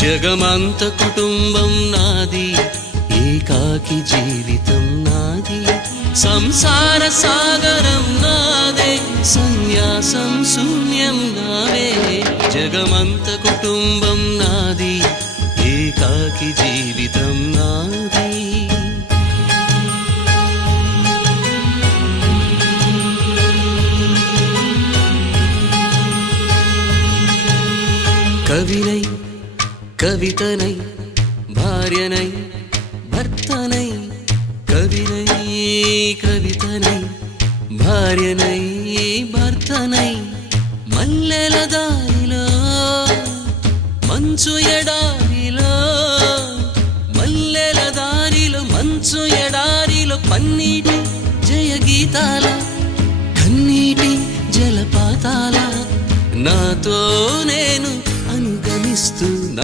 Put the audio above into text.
జగమంత కుటుంబం నాది, ఏకాకి జీవితం నాది, సంసార సాగరం నాదే, సన్యాసం శూన్యం నావే. జగమంత కుటుంబం నాది, ఏకాకి జీవితం నాది. కవినై కవితనై భార్యనై భర్తనై, కవినై కవితనై భార్యనై భర్తనై, మల్లెల దారిలో మంచు ఎడారిలో, మల్లెల దారిలో మంచు ఎడారిలో, పన్నీటి జయ గీతాల కన్నీటి జలపాతాల, నాతో నేను అనుగమిస్తూ